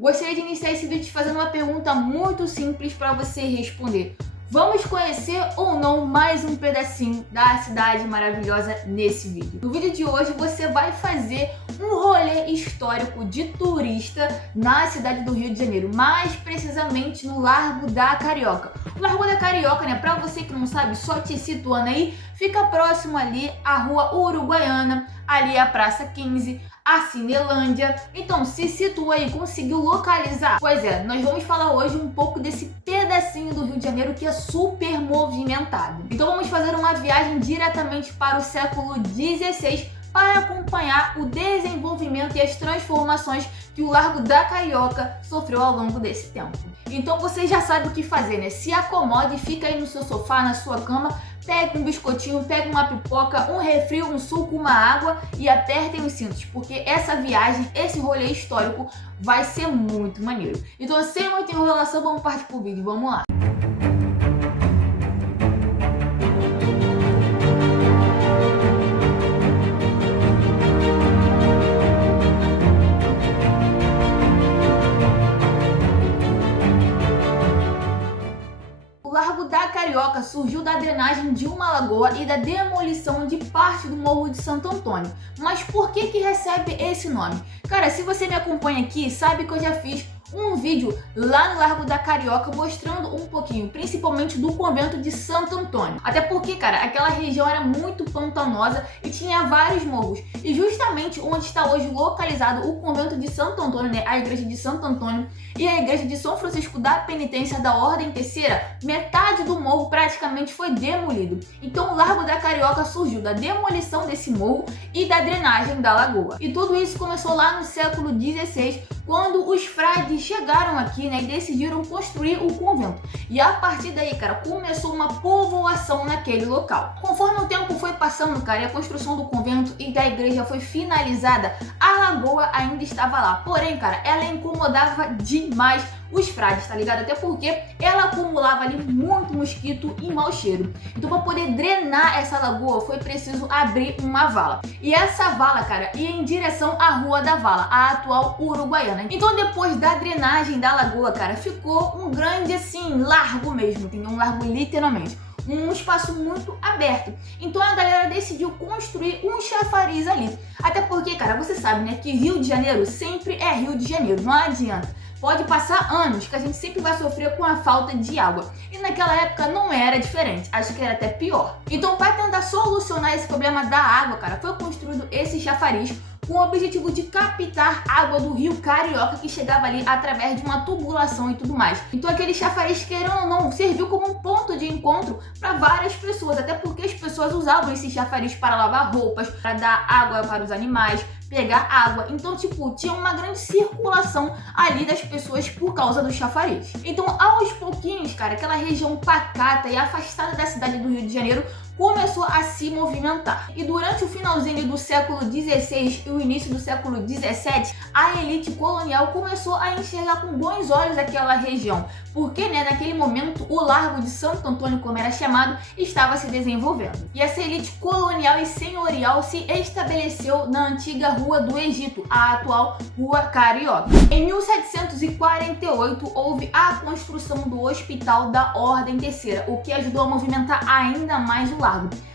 Gostaria de iniciar esse vídeo te fazendo uma pergunta muito simples para você responder. Vamos conhecer ou não mais um pedacinho da cidade maravilhosa nesse vídeo? No vídeo de hoje você vai fazer um rolê histórico de turista na cidade do Rio de Janeiro, mais precisamente no Largo da Carioca. O Largo da Carioca, né, para você que não sabe, só te situando aí, fica próximo ali à Rua Uruguaiana, ali a Praça 15, a Cinelândia. Então, se situa aí, conseguiu localizar? Pois é, nós vamos falar hoje um pouco desse pedacinho do Rio de Janeiro que é super movimentado. Então vamos fazer uma viagem diretamente para o século XVI para acompanhar o desenvolvimento e as transformações que o Largo da Carioca sofreu ao longo desse tempo. Então você já sabe o que fazer, né? Se acomode, fica aí no seu sofá, na sua cama, pegue um biscoitinho, pegue uma pipoca, um refri, um suco, uma água e apertem os cintos, porque essa viagem, esse rolê histórico vai ser muito maneiro. Então, sem muita enrolação, vamos partir pro vídeo, vamos lá. O Largo da Carioca surgiu da drenagem de uma lagoa e da demolição de parte do Morro de Santo Antônio. Mas por que recebe esse nome? Cara, se você me acompanha aqui, sabe que eu já fiz um vídeo lá no Largo da Carioca mostrando um pouquinho, principalmente do convento de Santo Antônio. Até porque, cara, aquela região era muito pantanosa e tinha vários morros. E justamente onde está hoje localizado o convento de Santo Antônio, né, a igreja de Santo Antônio e a igreja de São Francisco da Penitência da Ordem Terceira, metade do morro praticamente foi demolido. Então o Largo da Carioca surgiu da demolição desse morro e da drenagem da lagoa. E tudo isso começou lá no século XVI, quando os frades chegaram aqui, né, e decidiram construir o convento. E a partir daí, cara, começou uma povoação naquele local. Conforme o tempo foi passando, cara, e a construção do convento e da igreja foi finalizada, a lagoa ainda estava lá. Porém, cara, ela incomodava demais os frades, tá ligado? Até porque ela acumulava ali muito mosquito e mau cheiro. Então, para poder drenar essa lagoa, foi preciso abrir uma vala. E essa vala, cara, ia em direção à Rua da Vala, a atual Uruguaiana. Então, depois da drenagem da lagoa, cara, ficou um grande, assim, largo mesmo, entendeu? Um largo literalmente. Um espaço muito aberto. Então a galera decidiu construir um chafariz ali. Até porque, cara, você sabe, né, que Rio de Janeiro sempre é Rio de Janeiro, não adianta. Pode passar anos que a gente sempre vai sofrer com a falta de água. E naquela época não era diferente, acho que era até pior. Então, para tentar solucionar esse problema da água, cara, foi construído esse chafariz com o objetivo de captar água do Rio Carioca que chegava ali através de uma tubulação e tudo mais. Então aquele chafariz, querendo ou não, serviu como um ponto de encontro para várias pessoas, até porque as pessoas usavam esse chafariz para lavar roupas, para dar água para os animais, pegar água. Então, tipo, tinha uma grande circulação ali das pessoas por causa do chafariz. Então, aos pouquinhos, cara, aquela região pacata e afastada da cidade do Rio de Janeiro começou a se movimentar. E durante o finalzinho do século XVI e o início do século XVII, a elite colonial começou a enxergar com bons olhos aquela região, porque, né, naquele momento o Largo de Santo Antônio, como era chamado, estava se desenvolvendo. E essa elite colonial e senhorial se estabeleceu na antiga Rua do Egito, a atual Rua Carioca. Em 1748 houve a construção do Hospital da Ordem Terceira, o que ajudou a movimentar ainda mais o largo.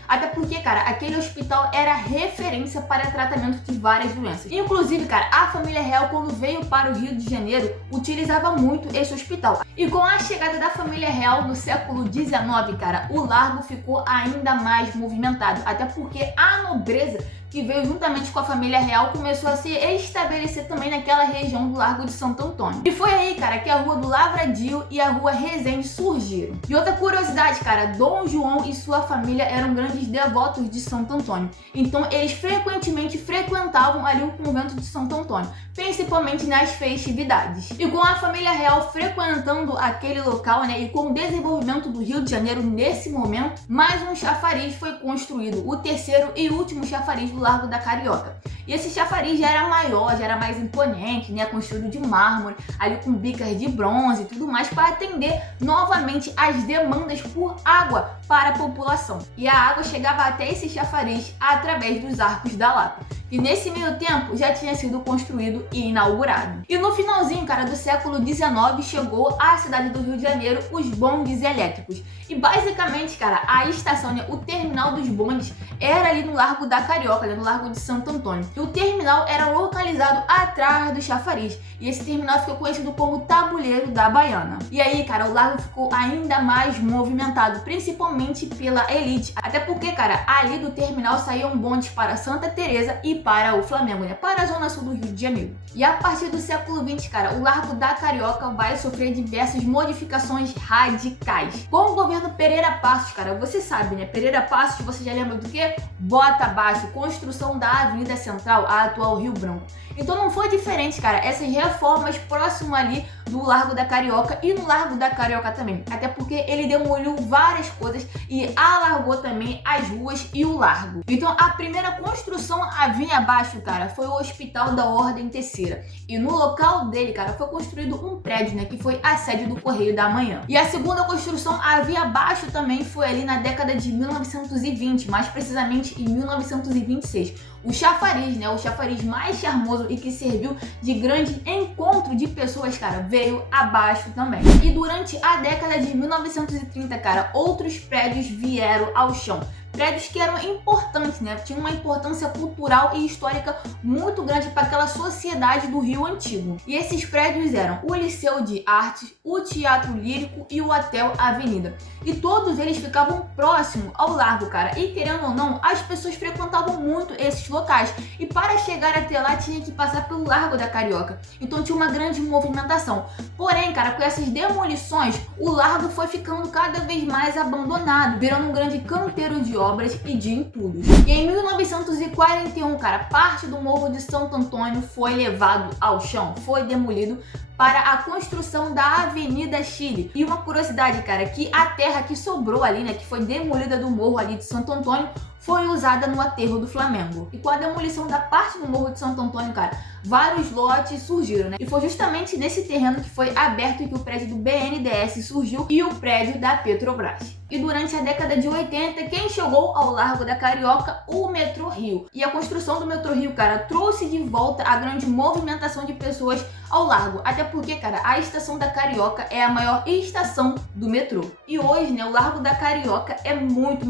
Até porque, cara, aquele hospital era referência para tratamento de várias doenças. Inclusive, cara, a família real, quando veio para o Rio de Janeiro, utilizava muito esse hospital. E com a chegada da família real no século XIX, cara, o largo ficou ainda mais movimentado. Até porque a nobreza que veio juntamente com a família real começou a se estabelecer também naquela região do Largo de Santo Antônio. E foi aí, cara, que a Rua do Lavradio e a Rua Resende surgiram. E outra curiosidade, cara, Dom João e sua família eram grandes devotos de Santo Antônio. Então eles frequentemente frequentavam ali o convento de Santo Antônio, principalmente nas festividades. E com a família real frequentando aquele local, né, e com o desenvolvimento do Rio de Janeiro nesse momento, mais um chafariz foi construído, o terceiro e último chafariz do Largo da Carioca. E esse chafariz já era maior, já era mais imponente, né, construído de mármore, ali com bicas de bronze e tudo mais, para atender novamente as demandas por água para a população. E a água chegava até esse chafariz através dos arcos da Lapa. que nesse meio tempo já tinha sido construído e inaugurado. E no finalzinho, cara, do século XIX chegou à cidade do Rio de Janeiro os bondes elétricos. E basicamente, cara, a estação, né, o terminal dos bondes era ali no Largo da Carioca, né, no Largo de Santo Antônio. E o terminal era localizado atrás do chafariz. E esse terminal ficou conhecido como Tabuleiro da Baiana. E aí, cara, o largo ficou ainda mais movimentado, principalmente pela elite. Até porque, cara, ali do terminal saíam bondes para Santa Teresa e para o Flamengo, né, para a zona sul do Rio de Janeiro. E a partir do século XX, cara, o Largo da Carioca vai sofrer diversas modificações radicais. Com o governo Pereira Passos, cara, você sabe, né? Pereira Passos, você já lembra do quê? Bota abaixo, construção da Avenida Central, a atual Rio Branco. Então não foi diferente, cara, essas reformas próximo ali do Largo da Carioca e no Largo da Carioca também. Até porque ele demoliu várias coisas e alargou também as ruas e o largo. Então a primeira construção ali abaixo, cara, foi o Hospital da Ordem Terceira. E no local dele, cara, foi construído um prédio, né, que foi a sede do Correio da Manhã. E a segunda construção ali abaixo também foi ali na década de 1920, mais precisamente em 1926. O chafariz, né, o chafariz mais charmoso e que serviu de grande encontro de pessoas, cara, veio abaixo também. E durante a década de 1930, cara, outros prédios vieram ao chão. Prédios que eram importantes, né? Tinham uma importância cultural e histórica muito grande para aquela sociedade do Rio Antigo. E esses prédios eram o Liceu de Artes, o Teatro Lírico e o Hotel Avenida. E todos eles ficavam próximos ao largo, cara. E querendo ou não, as pessoas frequentavam muito esses locais. E para chegar até lá tinha que passar pelo Largo da Carioca. Então tinha uma grande movimentação. Porém, cara, com essas demolições, o largo foi ficando cada vez mais abandonado, virando um grande canteiro de obras e de entulhos. E em 1941, cara, parte do Morro de Santo Antônio foi levado ao chão, foi demolido para a construção da Avenida Chile. E uma curiosidade, cara, que a terra que sobrou ali, né, que foi demolida do morro ali de Santo Antônio, foi usada no aterro do Flamengo. E com a demolição da parte do Morro de Santo Antônio, cara, vários lotes surgiram, né? E foi justamente nesse terreno que foi aberto que o prédio do BNDES surgiu e o prédio da Petrobras. E durante a década de 80, quem chegou ao Largo da Carioca? O Metrô Rio. E a construção do Metrô Rio, cara, trouxe de volta a grande movimentação de pessoas ao largo. Até porque, cara, a estação da Carioca é a maior estação do metrô. E hoje, né, o Largo da Carioca é muito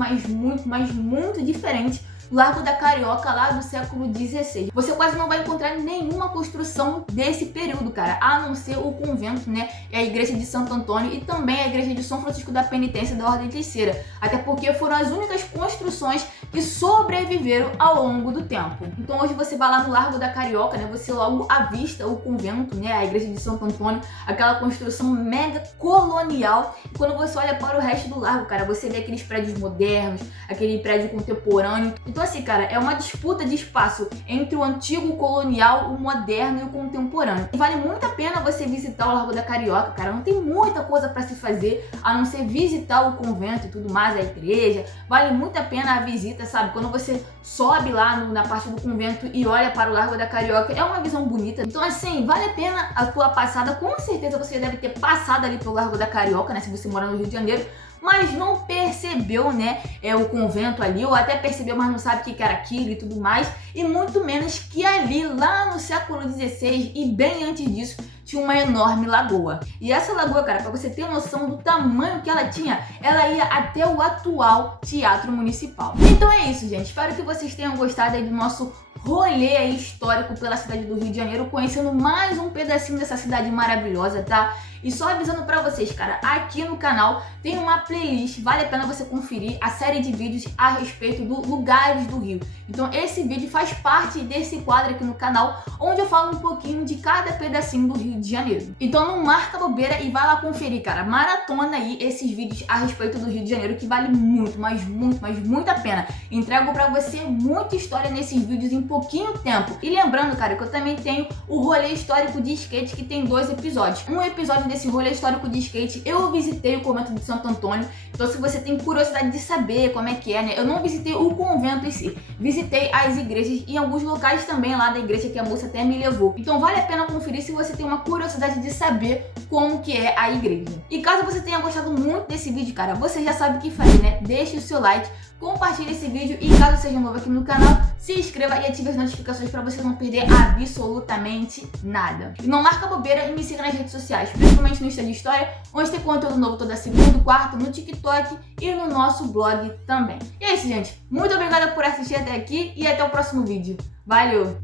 diferente do Largo da Carioca lá do século XVI. Você quase não vai encontrar nenhuma construção desse período, cara, a não ser o convento, né, e a igreja de Santo Antônio e também a igreja de São Francisco da Penitência da Ordem Terceira. Até porque foram as únicas construções que sobreviveram ao longo do tempo. Então hoje você vai lá no Largo da Carioca, né, você logo avista o convento, né, a igreja de Santo Antônio, aquela construção mega colonial. E quando você olha para o resto do largo, cara, você vê aqueles prédios modernos, aquele prédio contemporâneo. Então assim, cara, é uma disputa de espaço entre o antigo colonial, o moderno e o contemporâneo. E vale muito a pena você visitar o Largo da Carioca, cara. Não tem muita coisa para se fazer, a não ser visitar o convento e tudo mais, a igreja. Vale muito a pena a visita, sabe? Quando você sobe lá na parte do convento e olha para o Largo da Carioca, é uma visão bonita. Então assim, vale a pena a tua passada. Com certeza você deve ter passado ali pelo Largo da Carioca, né? Se você mora no Rio de Janeiro, mas não percebeu, né, o convento ali, ou até percebeu, mas não sabe o que era aquilo e tudo mais, e muito menos que ali, lá no século XVI e bem antes disso, tinha uma enorme lagoa. E essa lagoa, cara, pra você ter noção do tamanho que ela tinha, ela ia até o atual Teatro Municipal. Então é isso, gente. Espero que vocês tenham gostado aí do nosso rolê aí histórico pela cidade do Rio de Janeiro, conhecendo mais um pedacinho dessa cidade maravilhosa, tá? E só avisando pra vocês, cara, aqui no canal tem uma playlist, vale a pena você conferir a série de vídeos a respeito do lugares do Rio. Então esse vídeo faz parte desse quadro aqui no canal, onde eu falo um pouquinho de cada pedacinho do Rio de Janeiro. Então não marca bobeira e vai lá conferir, cara. Maratona aí esses vídeos a respeito do Rio de Janeiro, que vale muito, mas muito a pena. Entrego pra você muita história nesses vídeos em pouquinho tempo. E lembrando, cara, que eu também tenho o rolê histórico de skate, que tem 2 episódios. Um episódio desse rolê histórico de skate, eu visitei o convento de Santo Antônio. Então se você tem curiosidade de saber como é que é, né? Eu não visitei o convento em si, visitei as igrejas e alguns locais também lá da igreja que a moça até me levou. Então vale a pena conferir se você tem uma curiosidade de saber como que é a igreja. E caso você tenha gostado muito desse vídeo, cara, você já sabe o que fazer, né? Deixe o seu like, compartilhe esse vídeo e caso seja novo aqui no canal, se inscreva e ative as notificações para você não perder absolutamente nada. E não marca bobeira e me siga nas redes sociais, principalmente no Insta de História, onde tem conteúdo novo toda segunda, quarta, no TikTok e no nosso blog também. E é isso, gente. Muito obrigada por assistir até aqui e até o próximo vídeo. Valeu!